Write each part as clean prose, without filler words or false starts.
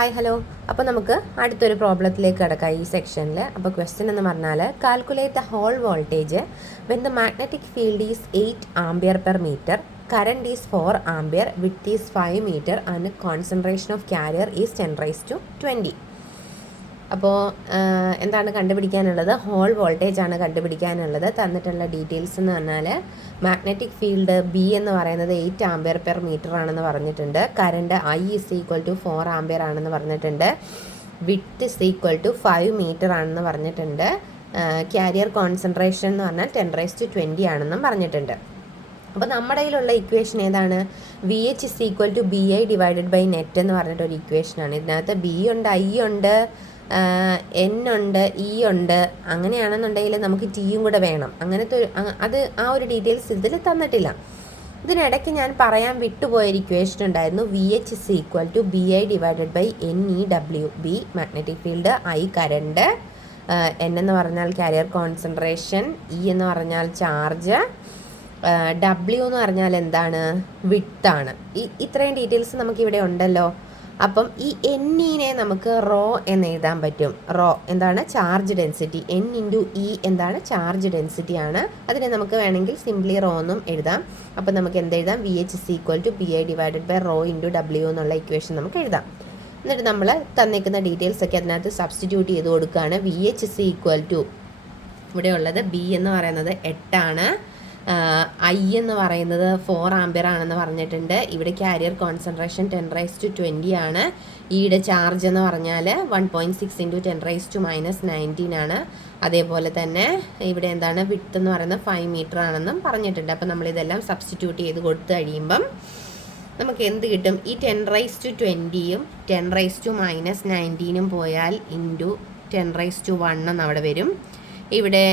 Hi hello. അപ്പോൾ നമുക്ക് അടുത്തൊരു പ്രോബ്ലത്തിലേക്ക് കിടക്കാം ഈ സെക്ഷനിൽ. അപ്പോൾ ക്വസ്റ്റ്യൻ എന്ന് പറഞ്ഞാൽ calculate the Hall voltage when the magnetic field is 8 ampere per metre, current is 4 ampere, width is 5 metre and concentration of carrier is 10⁻20. അപ്പോൾ എന്താണ് കണ്ടുപിടിക്കാനുള്ളത്? ഹോൾ വോൾട്ടേജ് ആണ് കണ്ടുപിടിക്കാനുള്ളത്. തന്നിട്ടുള്ള ഡീറ്റെയിൽസ് എന്ന് പറഞ്ഞാൽ മാഗ്നറ്റിക് ഫീൽഡ് ബി എന്ന് പറയുന്നത് 8 ആംപിയർ പെർ മീറ്റർ ആണെന്ന് പറഞ്ഞിട്ടുണ്ട്. Current I is equal to 4 ampere ആണെന്ന് പറഞ്ഞിട്ടുണ്ട്. Width is equal to 5 metre ആണെന്ന് പറഞ്ഞിട്ടുണ്ട്. കാരിയർ കോൺസെൻട്രേഷൻ എന്ന് പറഞ്ഞാൽ 10⁻20 ആണെന്നും പറഞ്ഞിട്ടുണ്ട്. അപ്പോൾ നമ്മുടെ കയ്യിലുള്ള ഇക്വേഷൻ ഏതാണ്? VH is equal to BI divided by net എന്ന് പറഞ്ഞിട്ടൊരു ഇക്വേഷനാണ്. ഇതിനകത്ത് B ഉണ്ട്, I ഉണ്ട്, N ഉണ്ട്, E ഉണ്ട്. അങ്ങനെയാണെന്നുണ്ടെങ്കിൽ നമുക്ക് ടിയും കൂടെ വേണം. അങ്ങനത്തെ അത് ആ ഒരു ഡീറ്റെയിൽസ് ഇതിൽ തന്നിട്ടില്ല. ഇതിനിടയ്ക്ക് ഞാൻ പറയാൻ വിട്ടുപോയൊരു ഇക്വേഷൻ ഉണ്ടായിരുന്നു. VH is equal to BI divided by NEW. B magnetic field, I current, N എന്ന് പറഞ്ഞാൽ കാരിയർ കോൺസെൻട്രേഷൻ, E എന്ന് പറഞ്ഞാൽ ചാർജ്, W എന്ന് പറഞ്ഞാൽ എന്താണ്? വിഡ്ത്താണ്. ഇത്രയും ഡീറ്റെയിൽസ് നമുക്കിവിടെ ഉണ്ടല്ലോ. അപ്പം ഈ Nനെ നമുക്ക് റോ എന്ന് എഴുതാൻ പറ്റും. റോ എന്താണ്? Charge density. N into E എന്താണ്? ചാർജ് ഡെൻസിറ്റി ആണ്. അതിനെ നമുക്ക് വേണമെങ്കിൽ സിംപ്ലി റോ എന്നും എഴുതാം. അപ്പം നമുക്ക് എന്തെഴുതാം? VH is equal to BI divided by rho into W എന്നുള്ള ഇക്വേഷൻ നമുക്ക് എഴുതാം. എന്നിട്ട് നമ്മൾ തന്നിരിക്കുന്ന ഡീറ്റെയിൽസ് ഒക്കെ അതിനകത്ത് സബ്സ്റ്റിറ്റ്യൂട്ട് ചെയ്ത് കൊടുക്കുകയാണ്. VH ഇസ് ഈക്വൽ ടു ഇവിടെ ഉള്ളത് B എന്ന് പറയുന്നത് 8 ആണ്. I എന്ന് പറയുന്നത് 4 ആംപിയർ ആണെന്ന് പറഞ്ഞിട്ടുണ്ട്. ഇവിടെ കാരിയർ കോൺസെൻട്രേഷൻ 10⁻20 ആണ്. ഈയുടെ ചാർജ് എന്ന് പറഞ്ഞാൽ 1.6 ഇൻറ്റു 10⁻⁻19 ആണ്. അതേപോലെ തന്നെ ഇവിടെ എന്താണ്? വിഡ്ത്ത് എന്ന് പറയുന്നത് 5 മീറ്റർ ആണെന്നും പറഞ്ഞിട്ടുണ്ട്. അപ്പോൾ നമ്മളിതെല്ലാം സബ്സ്റ്റിറ്റ്യൂട്ട് ചെയ്ത് കൊടുത്തു കഴിയുമ്പം നമുക്ക് എന്ത് കിട്ടും? ഈ 10⁻20യും 10⁻⁻19 പോയാൽ ഇൻറ്റു 10⁻1 എന്ന് അവിടെ വരും. ഇവിടെ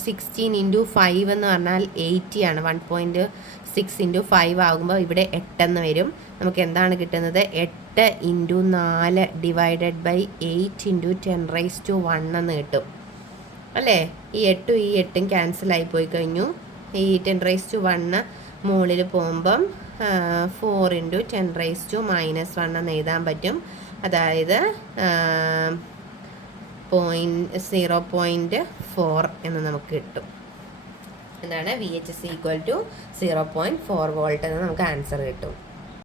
16 ഇൻറ്റു 5 എന്ന് പറഞ്ഞാൽ 80 ആണ്. 1.6 ഇൻറ്റു 5 ആകുമ്പോൾ ഇവിടെ 8 എന്ന് വരും. നമുക്ക് എന്താണ് കിട്ടുന്നത്? 8 ഇൻറ്റു 4 ഡിവൈഡഡ് ബൈ 8 ഇൻറ്റു 10⁻1 എന്ന് കിട്ടും അല്ലേ? ഈ 8ഉം ഈ 8ഉം ക്യാൻസലായി പോയി കഴിഞ്ഞു. ഈ 10⁻1 മുകളിൽ പോകുമ്പം 4 ഇൻറ്റു 10⁻⁻1 എന്ന് എഴുതാൻ പറ്റും. അതായത് 0.4 എന്ന് നമുക്ക് കിട്ടും. എന്താണ്? VH is equal to 0.4 volt എന്ന് നമുക്ക് ആൻസർ കിട്ടും.